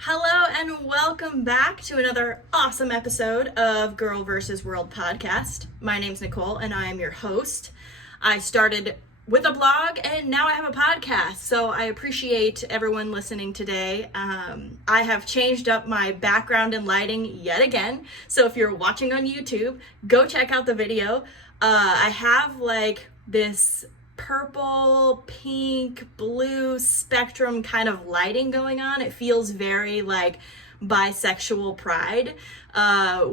Hello and welcome back to another awesome episode of Girl vs. World podcast. My name's Nicole and I am your host. I started with a blog and now I have a podcast, so I appreciate everyone listening today. I have changed up my background and lighting yet again, so if you're watching on YouTube, go check out the video. I have like this purple, pink, blue spectrum kind of lighting going on. It feels very like bisexual pride,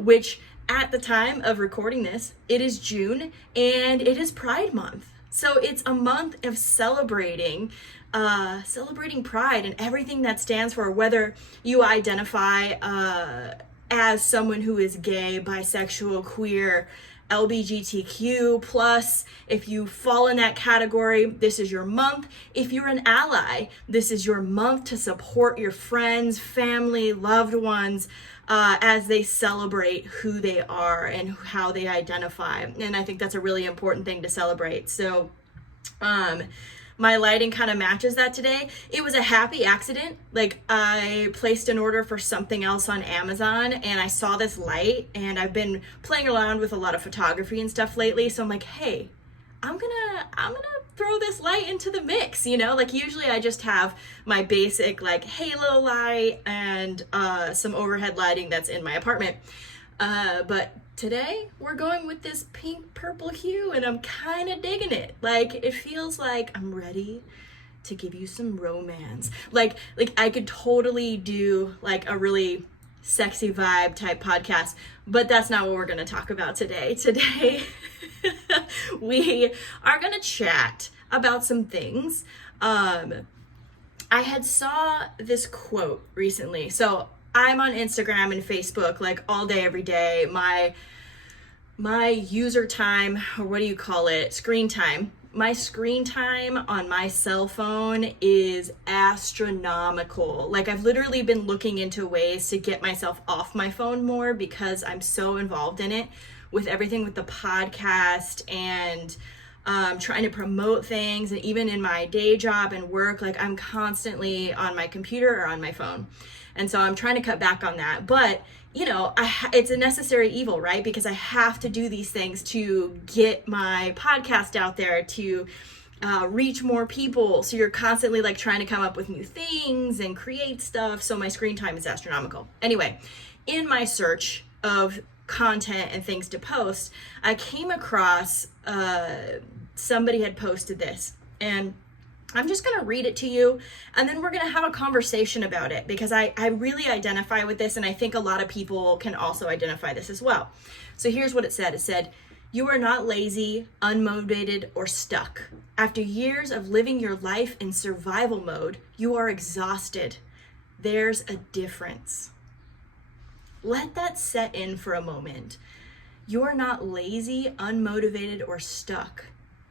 which at the time of recording this, it is June and it is Pride Month. So it's a month of celebrating pride and everything that stands for, whether you identify as someone who is gay, bisexual, queer, LGBTQ plus. If you fall in that category, this is your month. If you're an ally, this is your month to support your friends, family, loved ones as they celebrate who they are and how they identify. And I think that's a really important thing to celebrate. So my lighting kind of matches that today. It was a happy accident. Like, I placed an order for something else on Amazon and I saw this light, and I've been playing around with a lot of photography and stuff lately. So I'm like, hey, I'm gonna throw this light into the mix, you know? Like, usually I just have my basic like halo light and some overhead lighting that's in my apartment. But today we're going with this pink purple hue and I'm kind of digging it. Like, it feels like I'm ready to give you some romance. Like I could totally do like a really sexy vibe type podcast, but that's not what we're going to talk about today. Today we are going to chat about some things. I had saw this quote recently. So I'm on Instagram and Facebook like all day, every day. My user time, or what do you call it? Screen time. My screen time on my cell phone is astronomical. Like, I've literally been looking into ways to get myself off my phone more because I'm so involved in it with everything with the podcast and trying to promote things. And even in my day job and work, like, I'm constantly on my computer or on my phone. And so I'm trying to cut back on that. But, you know, it's a necessary evil, right? Because I have to do these things to get my podcast out there, to reach more people. So you're constantly like trying to come up with new things and create stuff. So my screen time is astronomical. Anyway, in my search of content and things to post, I came across somebody had posted this, and I'm just going to read it to you, and then we're going to have a conversation about it, because I really identify with this, and I think a lot of people can also identify this as well. So here's what it said. It said, "You are not lazy, unmotivated, or stuck. After years of living your life in survival mode, you are exhausted. There's a difference." Let that set in for a moment. You are not lazy, unmotivated, or stuck.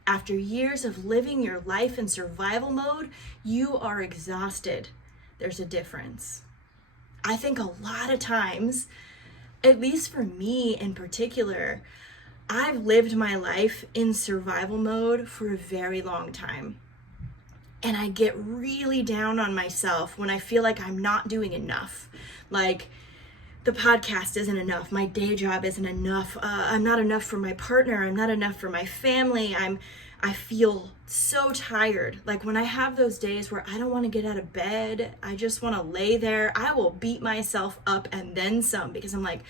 After years of living your life in survival mode, you are exhausted. There's a difference. I think a lot of times, at least for me in particular, I've lived my life in survival mode for a very long time. And I get really down on myself when I feel like I'm not doing enough. Like, the podcast isn't enough. My day job isn't enough. I'm not enough for my partner. I'm not enough for my family. I feel so tired. Like, when I have those days where I don't want to get out of bed, I just want to lay there, I will beat myself up and then some, because I'm like,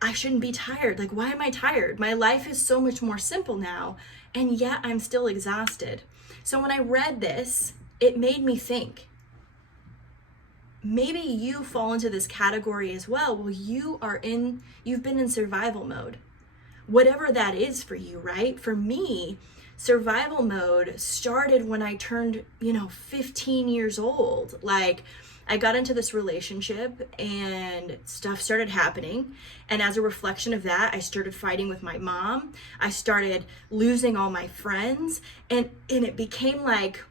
I shouldn't be tired. Like, why am I tired? My life is so much more simple now, and yet I'm still exhausted. So when I read this, it made me think, maybe you fall into this category as well. Well, you've been in survival mode, whatever that is for you, right? For me, survival mode started when I turned, 15 years old. Like, I got into this relationship and stuff started happening. And as a reflection of that, I started fighting with my mom. I started losing all my friends. And it became like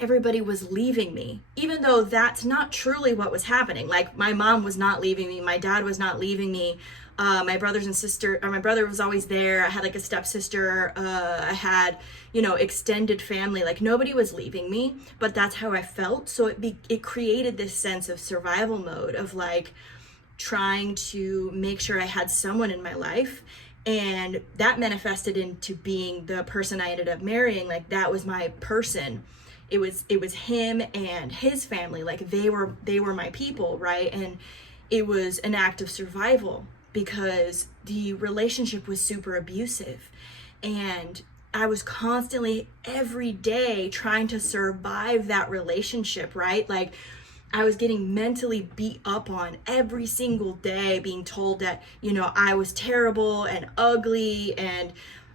everybody was leaving me, even though that's not truly what was happening. Like, my mom was not leaving me, my dad was not leaving me, my brothers and sister, or my brother was always there. I had like a stepsister, I had, extended family. Like, nobody was leaving me, but that's how I felt. So it created this sense of survival mode of like trying to make sure I had someone in my life. And that manifested into being the person I ended up marrying. Like, that was my person. It was him and his family. Like, they were my people, right? And it was an act of survival because the relationship was super abusive, and I was constantly every day trying to survive that relationship, right? Like, I was getting mentally beat up on every single day, being told that, I was terrible and ugly, and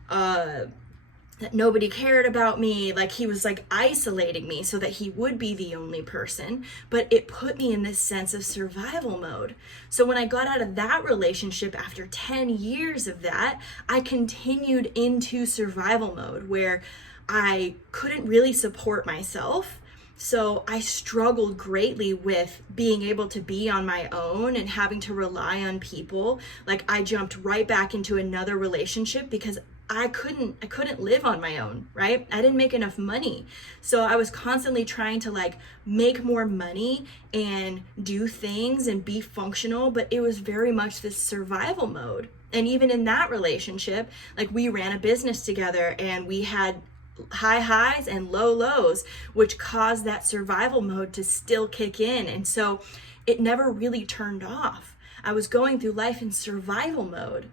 that nobody cared about me. Like, he was like isolating me so that he would be the only person. But it put me in this sense of survival mode. So when I got out of that relationship after 10 years of that, I continued into survival mode where I couldn't really support myself. So I struggled greatly with being able to be on my own and having to rely on people. Like, I jumped right back into another relationship because I couldn't live on my own, right? I didn't make enough money. So I was constantly trying to like make more money and do things and be functional, but it was very much this survival mode. And even in that relationship, like, we ran a business together and we had high highs and low lows, which caused that survival mode to still kick in. And so it never really turned off. I was going through life in survival mode.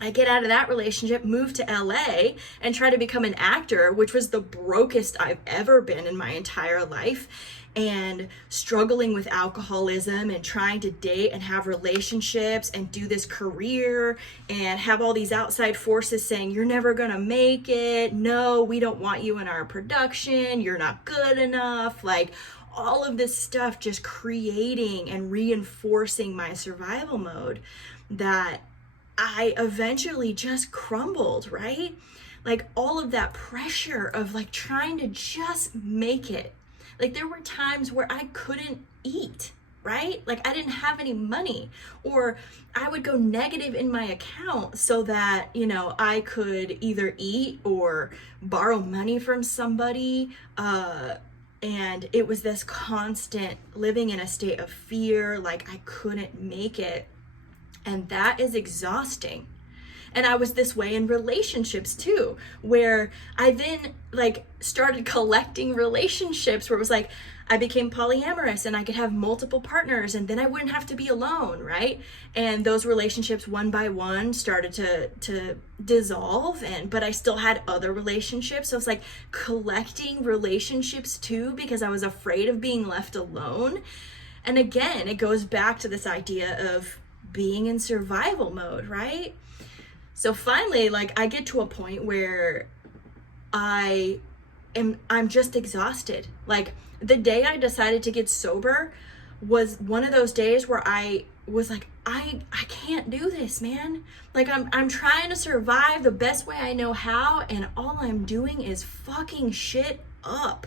I get out of that relationship, move to LA, and try to become an actor, which was the brokest I've ever been in my entire life, and struggling with alcoholism and trying to date and have relationships and do this career and have all these outside forces saying, you're never gonna make it. No, we don't want you in our production. You're not good enough. Like, all of this stuff just creating and reinforcing my survival mode that I eventually just crumbled, right? Like, all of that pressure of like trying to just make it. Like, there were times where I couldn't eat, right? Like, I didn't have any money, or I would go negative in my account so that, I could either eat or borrow money from somebody. And it was this constant living in a state of fear, like I couldn't make it. And that is exhausting. And I was this way in relationships too, where I then like started collecting relationships where it was like, I became polyamorous and I could have multiple partners and then I wouldn't have to be alone, right? And those relationships one by one started to dissolve, but I still had other relationships. So it's like collecting relationships too, because I was afraid of being left alone. And again, it goes back to this idea of being in survival mode, right? So finally, like, I get to a point where I'm just exhausted. Like, the day I decided to get sober was one of those days where I was like, I can't do this, man. Like, I'm trying to survive the best way I know how, and all I'm doing is fucking shit up.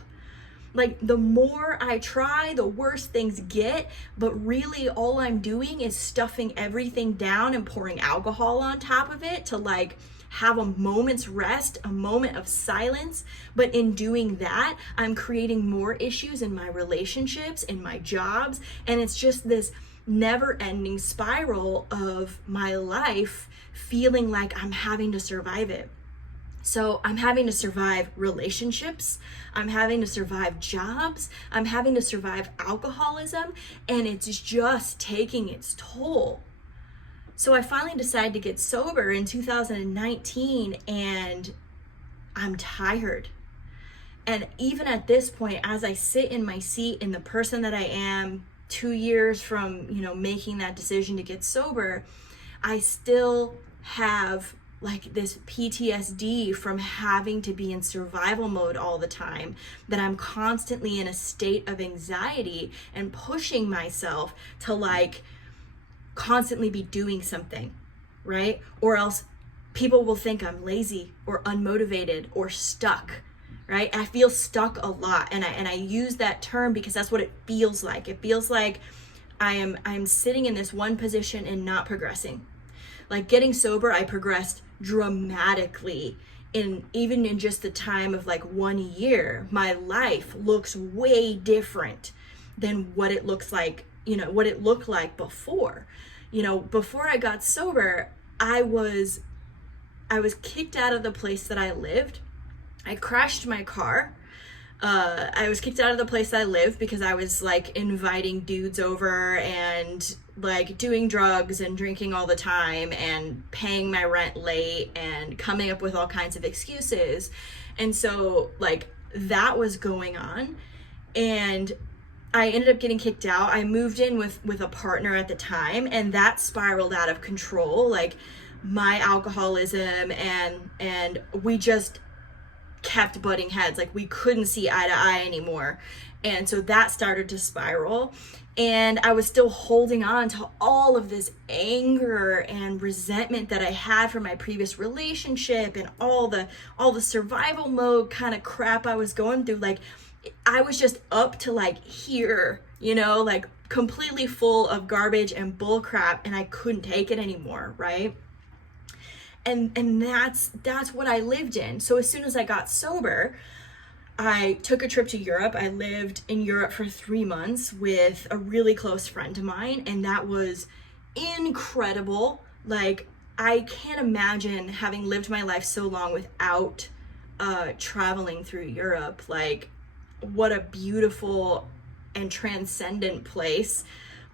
Like, the more I try, the worse things get, but really all I'm doing is stuffing everything down and pouring alcohol on top of it to like have a moment's rest, a moment of silence. But in doing that, I'm creating more issues in my relationships, in my jobs, and it's just this never-ending spiral of my life feeling like I'm having to survive it. So I'm having to survive relationships, I'm having to survive jobs, I'm having to survive alcoholism, and it's just taking its toll. So I finally decided to get sober in 2019, and I'm tired. And even at this point, as I sit in my seat in the person that I am 2 years from, making that decision to get sober, I still have like this PTSD from having to be in survival mode all the time, that I'm constantly in a state of anxiety and pushing myself to like constantly be doing something, right? Or else people will think I'm lazy or unmotivated or stuck, right? I feel stuck a lot, and I use that term because that's what it feels like. It feels like I'm sitting in this one position and not progressing. Like getting sober, I progressed dramatically. Even in just the time of like 1 year, my life looks way different than what it looks like, what it looked like before. Before I got sober, I was kicked out of the place that I lived. I crashed my car. I was kicked out of the place I lived because I was like inviting dudes over and like doing drugs and drinking all the time and paying my rent late and coming up with all kinds of excuses. And so like that was going on, and I ended up getting kicked out. I moved in with a partner at the time, and that spiraled out of control. Like my alcoholism and we just kept butting heads. Like we couldn't see eye to eye anymore. And so that started to spiral, and I was still holding on to all of this anger and resentment that I had from my previous relationship and all the survival mode kind of crap I was going through. Like I was just up to like here, like completely full of garbage and bull crap, and I couldn't take it anymore, right? And that's what I lived in. So as soon as I got sober, I took a trip to Europe. I lived in Europe for 3 months with a really close friend of mine, and that was incredible. Like I can't imagine having lived my life so long without traveling through Europe. Like what a beautiful and transcendent place.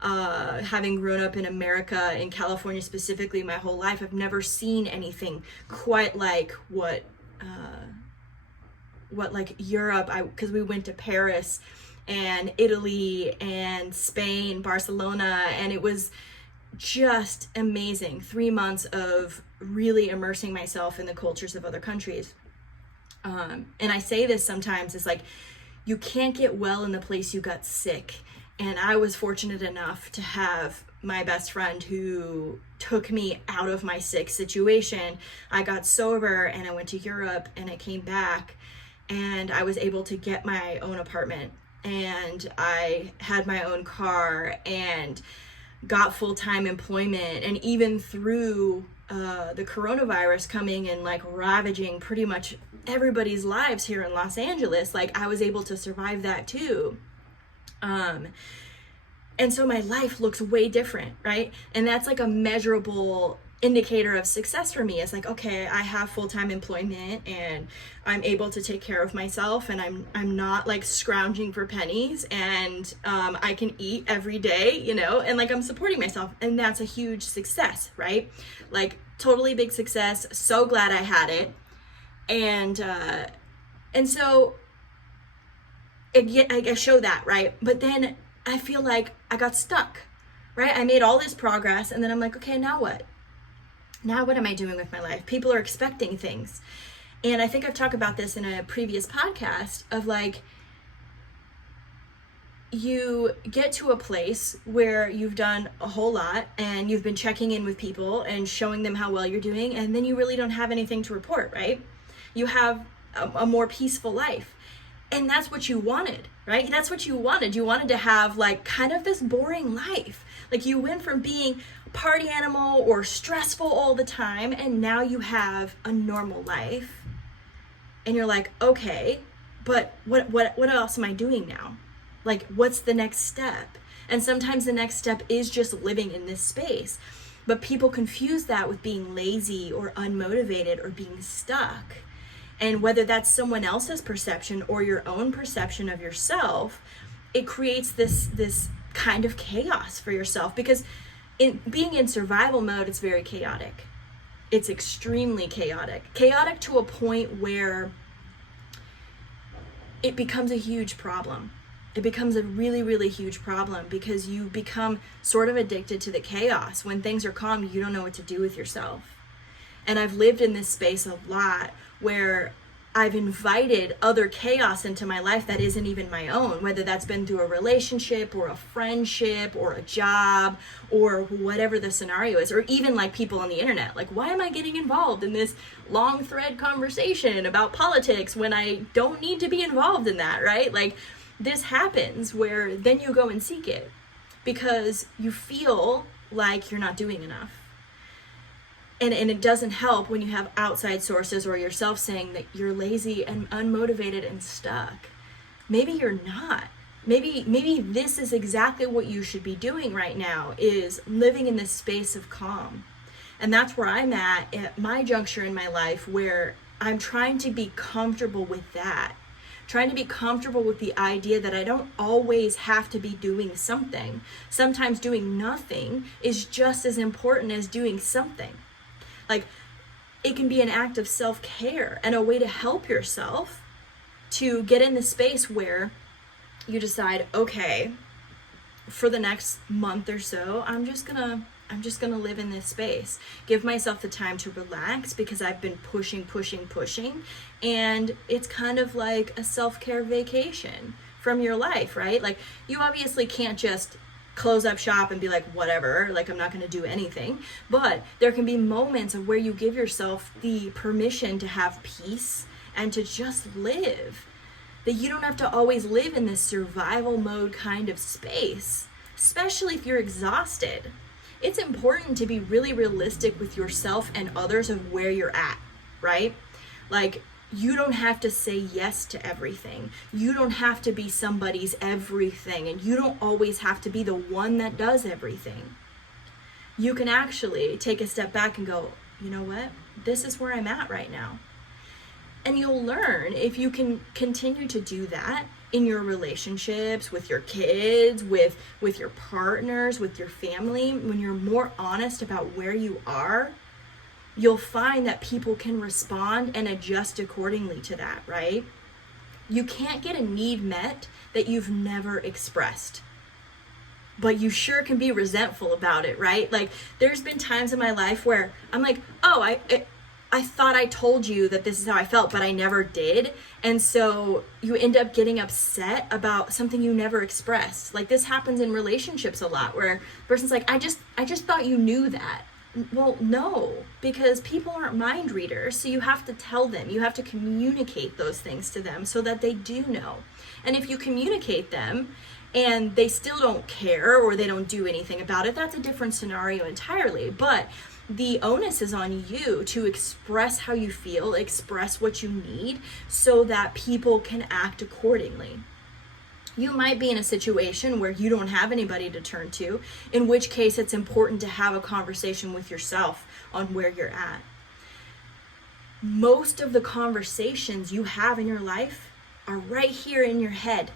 Having grown up in America, in California specifically, my whole life, I've never seen anything quite like what like Europe, because we went to Paris and Italy and Spain, Barcelona, and it was just amazing. 3 months of really immersing myself in the cultures of other countries. And I say this sometimes, it's like, you can't get well in the place you got sick. And I was fortunate enough to have my best friend who took me out of my sick situation. I got sober and I went to Europe and I came back and I was able to get my own apartment, and I had my own car and got full-time employment. And even through the coronavirus coming and like ravaging pretty much everybody's lives here in Los Angeles, like I was able to survive that too. And so my life looks way different, right? And that's like a measurable indicator of success for me. It's like, okay, I have full-time employment and I'm able to take care of myself, and I'm not like scrounging for pennies, and I can eat every day, and like I'm supporting myself, and that's a huge success, right? Like totally big success. So glad I had it. And so I show that, right? But then I feel like I got stuck, right? I made all this progress, and then I'm like, okay, now what? Now what am I doing with my life? People are expecting things. And I think I've talked about this in a previous podcast of like, you get to a place where you've done a whole lot and you've been checking in with people and showing them how well you're doing, and then you really don't have anything to report, right? You have a more peaceful life. And that's what you wanted, right? That's what you wanted. You wanted to have like kind of this boring life. Like you went from being a party animal or stressful all the time, and now you have a normal life. And you're like, okay, but what else am I doing now? Like, what's the next step? And sometimes the next step is just living in this space. But people confuse that with being lazy or unmotivated or being stuck. And whether that's someone else's perception or your own perception of yourself, it creates this kind of chaos for yourself, because being in survival mode, it's very chaotic. It's extremely chaotic. Chaotic to a point where it becomes a huge problem. It becomes a really, really huge problem, because you become sort of addicted to the chaos. When things are calm, you don't know what to do with yourself. And I've lived in this space a lot where I've invited other chaos into my life that isn't even my own, whether that's been through a relationship or a friendship or a job or whatever the scenario is, or even like people on the internet. Like, why am I getting involved in this long thread conversation about politics when I don't need to be involved in that, right? Like, this happens where then you go and seek it because you feel like you're not doing enough. And it doesn't help when you have outside sources or yourself saying that you're lazy and unmotivated and stuck. Maybe you're not. Maybe this is exactly what you should be doing right now, is living in this space of calm. And that's where I'm at my juncture in my life, where I'm trying to be comfortable with that. Trying to be comfortable with the idea that I don't always have to be doing something. Sometimes doing nothing is just as important as doing something. Like, it can be an act of self-care and a way to help yourself to get in the space where you decide, okay, for the next month or so, I'm just gonna live in this space. Give myself the time to relax because I've been pushing. And it's kind of like a self-care vacation from your life, right? Like, you obviously can't just close up shop and be like, whatever, like, I'm not going to do anything. But there can be moments of where you give yourself the permission to have peace and to just live. That you don't have to always live in this survival mode kind of space, especially if you're exhausted. It's important to be really realistic with yourself and others of where you're at, right? Like, you don't have to say yes to everything. You don't have to be somebody's everything, and you don't always have to be the one that does everything. You can actually take a step back and go, you know what? This is where I'm at right now. And you'll learn if you can continue to do that in your relationships, with your kids, with your partners, with your family. When you're more honest about where you are, you'll find that people can respond and adjust accordingly to that, right? You can't get a need met that you've never expressed, but you sure can be resentful about it, right? Like, there's been times in my life where I'm like, oh, I thought I told you that this is how I felt, but I never did. And so you end up getting upset about something you never expressed. Like, this happens in relationships a lot, where the person's like, I just thought you knew that. Well, no, because people aren't mind readers, so you have to tell them. You have to communicate those things to them so that they do know. And if you communicate them and they still don't care or they don't do anything about it, that's a different scenario entirely. But the onus is on you to express how you feel, express what you need, so that people can act accordingly. You might be in a situation where you don't have anybody to turn to, in which case it's important to have a conversation with yourself on where you're at. Most of the conversations you have in your life are right here in your head.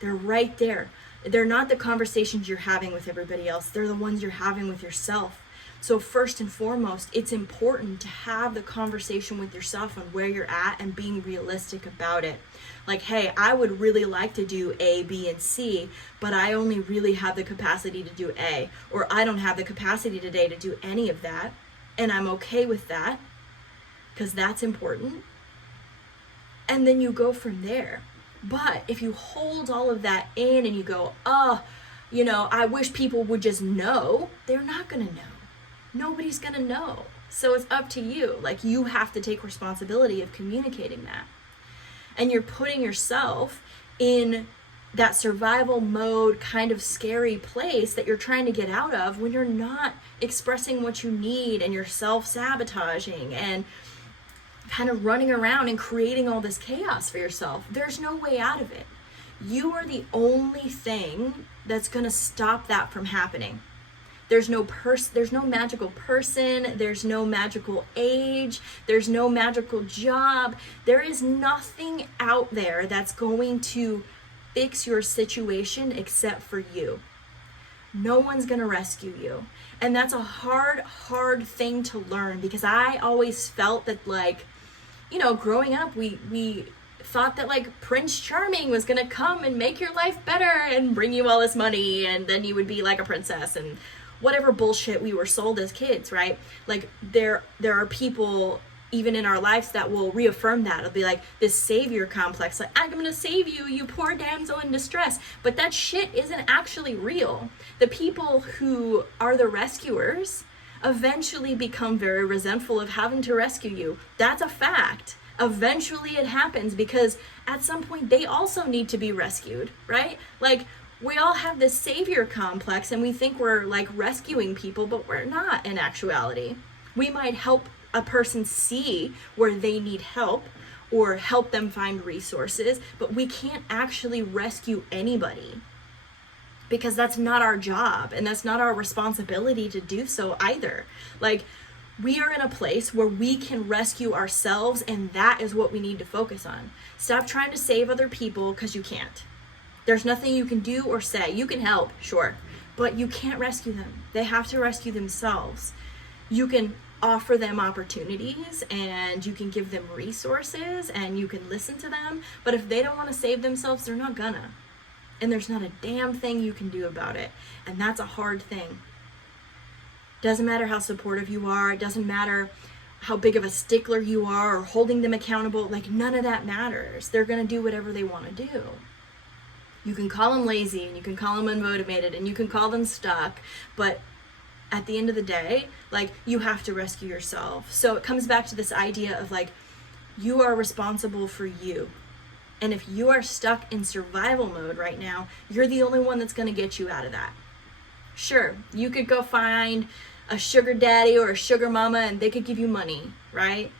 They're right there. They're not the conversations you're having with everybody else. They're the ones you're having with yourself. So first and foremost, it's important to have the conversation with yourself on where you're at and being realistic about it. Like, hey, I would really like to do A, B, and C, but I only really have the capacity to do A, or I don't have the capacity today to do any of that, and I'm okay with that, because that's important. And then you go from there. But if you hold all of that in and you go, I wish people would just know, they're not going to know. Nobody's going to know. So it's up to you. Like, you have to take responsibility of communicating that. And you're putting yourself in that survival mode kind of scary place that you're trying to get out of when you're not expressing what you need, and you're self-sabotaging and kind of running around and creating all this chaos for yourself. There's no way out of it. You are the only thing that's going to stop that from happening. There's no magical person, there's no magical age, there's no magical job. There is nothing out there that's going to fix your situation except for you. No one's going to rescue you. And that's a hard thing to learn, because I always felt that, like, growing up, we thought that, like, Prince Charming was going to come and make your life better and bring you all this money, and then you would be like a princess, and whatever bullshit we were sold as kids, right? Like, there are people even in our lives that will reaffirm that. It'll be like this savior complex, like, I'm gonna save you, you poor damsel in distress. But that shit isn't actually real. The people who are the rescuers eventually become very resentful of having to rescue you. That's a fact. Eventually it happens because at some point they also need to be rescued, right? Like, we all have this savior complex and we think we're like rescuing people, but we're not in actuality. We might help a person see where they need help or help them find resources, but we can't actually rescue anybody because that's not our job and that's not our responsibility to do so either. Like, we are in a place where we can rescue ourselves, and that is what we need to focus on. Stop trying to save other people because you can't. There's nothing you can do or say. You can help, sure, but you can't rescue them. They have to rescue themselves. You can offer them opportunities and you can give them resources and you can listen to them, but if they don't want to save themselves, they're not gonna. And there's not a damn thing you can do about it. And that's a hard thing. Doesn't matter how supportive you are. It doesn't matter how big of a stickler you are or holding them accountable. Like, none of that matters. They're gonna do whatever they want to do. You can call them lazy and you can call them unmotivated and you can call them stuck, but at the end of the day, like, you have to rescue yourself. So it comes back to this idea of like, you are responsible for you. And if you are stuck in survival mode right now, you're the only one that's going to get you out of that. Sure, you could go find a sugar daddy or a sugar mama and they could give you money, right?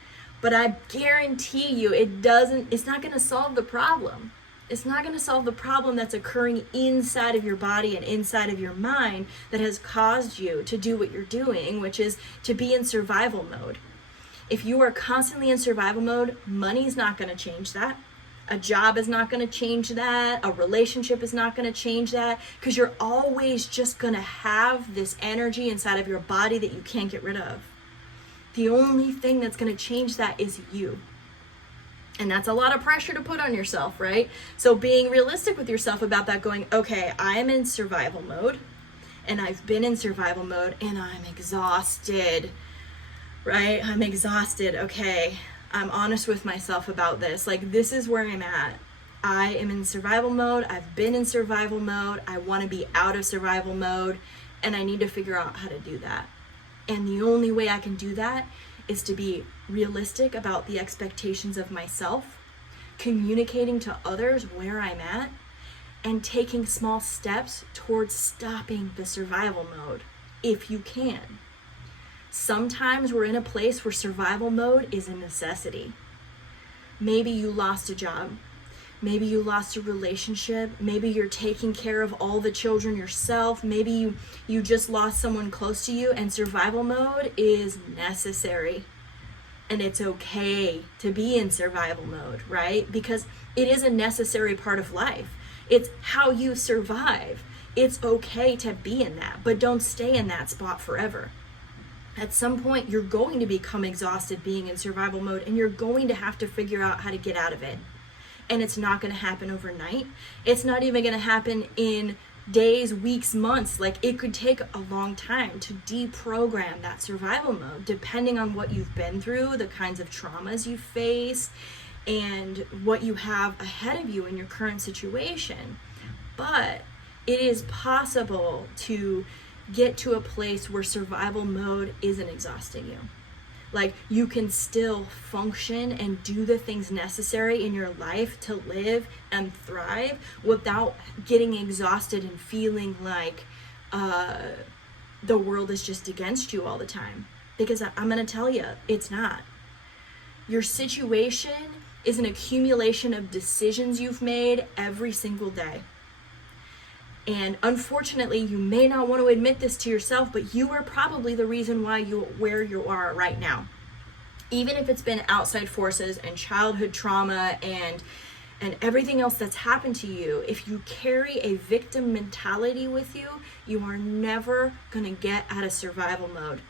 But I guarantee you it's not going to solve the problem. It's not going to solve the problem that's occurring inside of your body and inside of your mind that has caused you to do what you're doing, which is to be in survival mode. If you are constantly in survival mode, money's not going to change that. A job is not going to change that. A relationship is not going to change that, because you're always just going to have this energy inside of your body that you can't get rid of. The only thing that's going to change that is you. And that's a lot of pressure to put on yourself, right? So being realistic with yourself about that, going, okay, I am in survival mode and I've been in survival mode and I'm exhausted, right? I'm exhausted. Okay, I'm honest with myself about this. Like, this is where I'm at. I am in survival mode. I've been in survival mode. I want to be out of survival mode and I need to figure out how to do that. And the only way I can do that is to be realistic about the expectations of myself, communicating to others where I'm at, and taking small steps towards stopping the survival mode, if you can. Sometimes we're in a place where survival mode is a necessity. Maybe you lost a job. Maybe you lost a relationship. Maybe you're taking care of all the children yourself. Maybe you just lost someone close to you, and survival mode is necessary. And it's okay to be in survival mode, right? Because it is a necessary part of life. It's how you survive. It's okay to be in that, but don't stay in that spot forever. At some point, you're going to become exhausted being in survival mode, and you're going to have to figure out how to get out of it. And it's not going to happen overnight. It's not even going to happen in days, weeks, months. Like, it could take a long time to deprogram that survival mode, depending on what you've been through, the kinds of traumas you face, and what you have ahead of you in your current situation. But it is possible to get to a place where survival mode isn't exhausting you. Like, you can still function and do the things necessary in your life to live and thrive without getting exhausted and feeling like the world is just against you all the time. Because I'm going to tell you, it's not. Your situation is an accumulation of decisions you've made every single day. And unfortunately, you may not want to admit this to yourself, but you are probably the reason why where you are right now. Even if it's been outside forces and childhood trauma and everything else that's happened to you, if you carry a victim mentality with you, you are never going to get out of survival mode.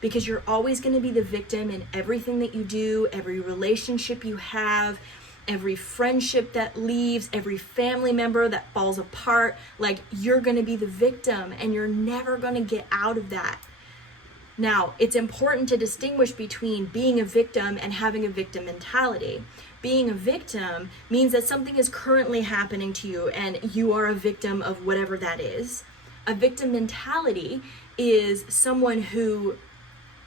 Because you're always going to be the victim in everything that you do, every relationship you have, every friendship that leaves, every family member that falls apart. Like, you're going to be the victim and you're never going to get out of that. Now, it's important to distinguish between being a victim and having a victim mentality. Being a victim means that something is currently happening to you and you are a victim of whatever that is. A victim mentality is someone who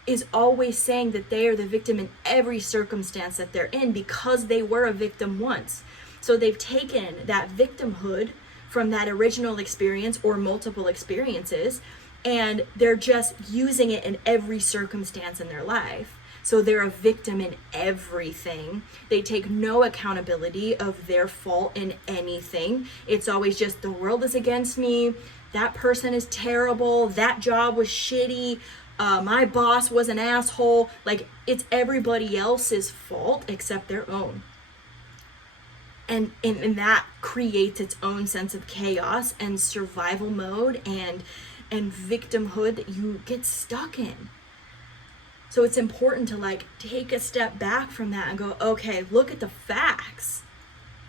is always saying that they are the victim in every circumstance that they're in because they were a victim once. So they've taken that victimhood from that original experience or multiple experiences, and they're just using it in every circumstance in their life. So they're a victim in everything. They take no accountability of their fault in anything. It's always just, the world is against me, that person is terrible, that job was shitty, my boss was an asshole. Like, it's everybody else's fault except their own. And that creates its own sense of chaos and survival mode and victimhood that you get stuck in. So it's important to like take a step back from that and go, okay, look at the facts.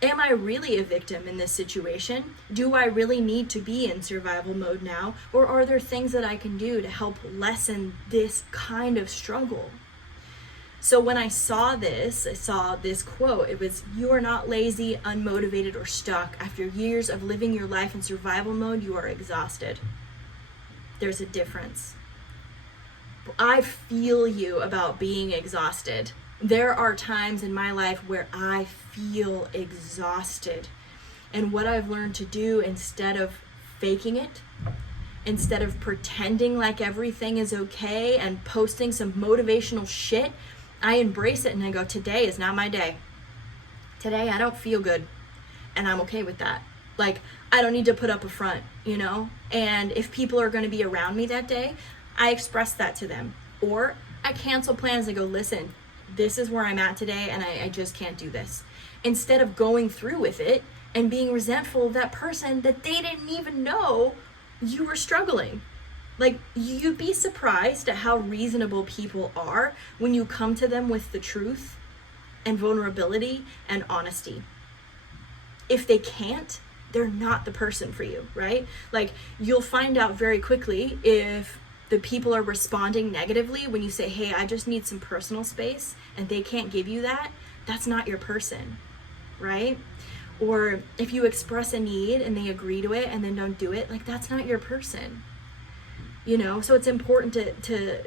Am I really a victim in this situation? Do I really need to be in survival mode now? Or are there things that I can do to help lessen this kind of struggle? So when I saw this quote. It was, "You are not lazy, unmotivated, or stuck. After years of living your life in survival mode, you are exhausted." There's a difference. I feel you about being exhausted. There are times in my life where I feel exhausted. And what I've learned to do, instead of faking it, instead of pretending like everything is okay and posting some motivational shit, I embrace it and I go, today is not my day. Today I don't feel good, and I'm okay with that. Like, I don't need to put up a front, you know? And if people are going to be around me that day, I express that to them. Or I cancel plans and go, listen, this is where I'm at today and I just can't do this. Instead of going through with it and being resentful of that person that they didn't even know you were struggling. Like, you'd be surprised at how reasonable people are when you come to them with the truth and vulnerability and honesty. If they can't, they're not the person for you, right? Like, you'll find out very quickly if the people are responding negatively when you say, hey, I just need some personal space, and they can't give you that. That's not your person, right? Or if you express a need and they agree to it and then don't do it, like, that's not your person, you know? So it's important to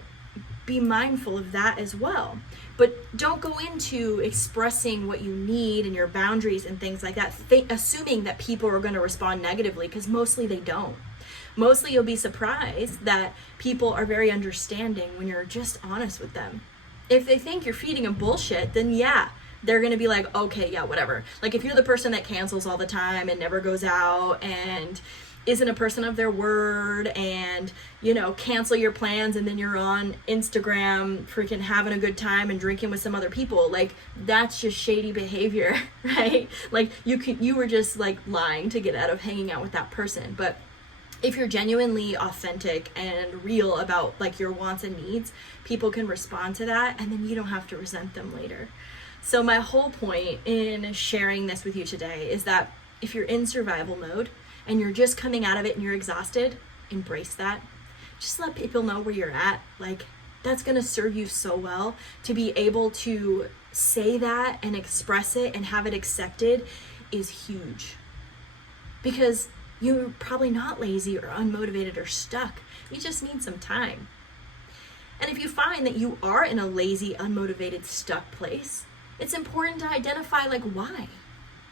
be mindful of that as well. But don't go into expressing what you need and your boundaries and things like that, assuming that people are going to respond negatively, because mostly they don't. Mostly you'll be surprised that people are very understanding when you're just honest with them. If they think you're feeding them bullshit, then yeah, they're going to be like, okay, yeah, whatever. Like, if you're the person that cancels all the time and never goes out and isn't a person of their word and, you know, cancel your plans and then you're on Instagram freaking having a good time and drinking with some other people, like, that's just shady behavior, right? Like, you were just like lying to get out of hanging out with that person. But if you're genuinely authentic and real about like your wants and needs, people can respond to that, and then you don't have to resent them later. So my whole point in sharing this with you today is that if you're in survival mode and you're just coming out of it and you're exhausted, embrace that. Just let people know where you're at. Like, that's going to serve you so well to be able to say that and express it and have it accepted is huge. Because you're probably not lazy or unmotivated or stuck. You just need some time. And if you find that you are in a lazy, unmotivated, stuck place, it's important to identify, like, why?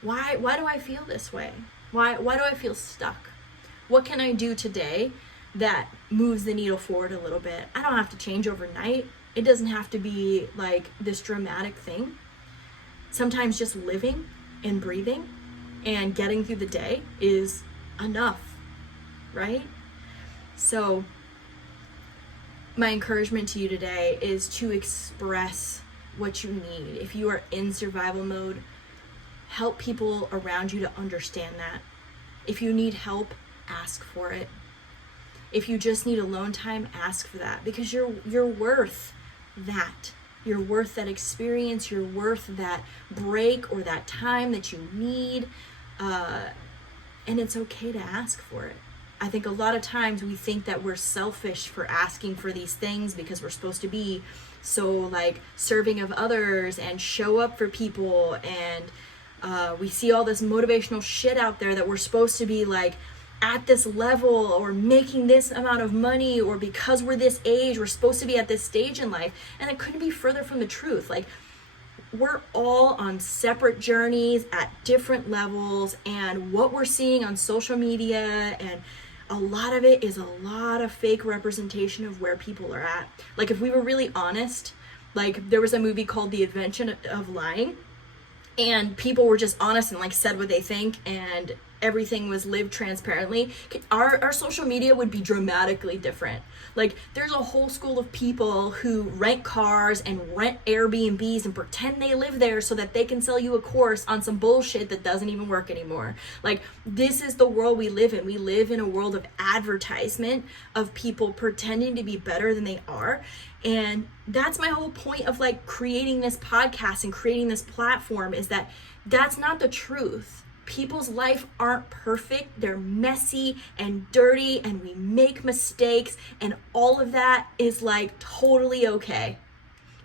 Why do I feel this way? Why do I feel stuck? What can I do today that moves the needle forward a little bit? I don't have to change overnight. It doesn't have to be like this dramatic thing. Sometimes just living and breathing and getting through the day is enough, right? So my encouragement to you today is to express what you need. If you are in survival mode, help people around you to understand that. If you need help, ask for it. If you just need alone time, ask for that, because you're worth that. You're worth that experience. You're worth that break or that time that you need. And it's okay to ask for it. I think a lot of times we think that we're selfish for asking for these things because we're supposed to be so like serving of others and show up for people, and we see all this motivational shit out there that we're supposed to be like at this level or making this amount of money, or because we're this age we're supposed to be at this stage in life, and it couldn't be further from the truth. Like, we're all on separate journeys at different levels, and what we're seeing on social media, and a lot of it is a lot of fake representation of where people are at. Like, if we were really honest, like there was a movie called The Invention of Lying, and people were just honest and like said what they think, and everything was lived transparently, our social media would be dramatically different. Like, there's a whole school of people who rent cars and rent Airbnbs and pretend they live there so that they can sell you a course on some bullshit that doesn't even work anymore. Like, this is the world we live in. We live in a world of advertisement, of people pretending to be better than they are. And that's my whole point of like creating this podcast and creating this platform, is that that's not the truth. People's life aren't perfect. They're messy and dirty, and we make mistakes, and all of that is like totally okay.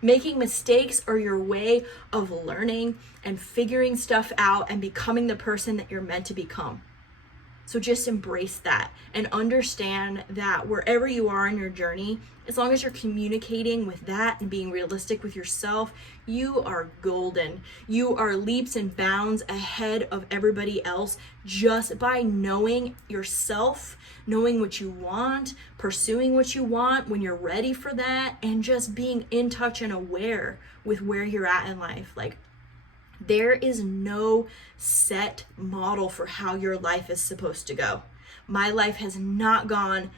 Making mistakes are your way of learning and figuring stuff out and becoming the person that you're meant to become. So just embrace that and understand that wherever you are in your journey, as long as you're communicating with that and being realistic with yourself, you are golden. You are leaps and bounds ahead of everybody else just by knowing yourself, knowing what you want, pursuing what you want when you're ready for that, and just being in touch and aware with where you're at in life. Like, there is no set model for how your life is supposed to go. My life has not gone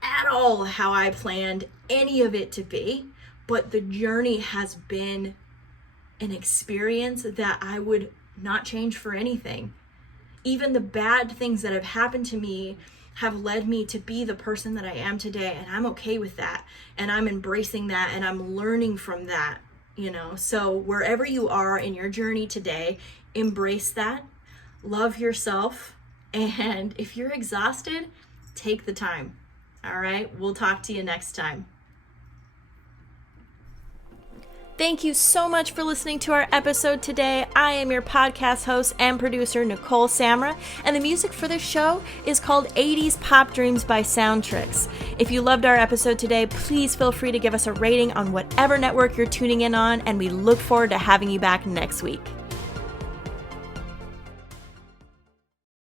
at all how I planned any of it to be, but the journey has been an experience that I would not change for anything. Even the bad things that have happened to me have led me to be the person that I am today, and I'm okay with that, and I'm embracing that, and I'm learning from that. So wherever you are in your journey today, embrace that, love yourself, and if you're exhausted, take the time. All right, we'll talk to you next time. Thank you so much for listening to our episode today. I am your podcast host and producer, Nicole Samra, and the music for this show is called 80s Pop Dreams by Soundtricks. If you loved our episode today, please feel free to give us a rating on whatever network you're tuning in on, and we look forward to having you back next week.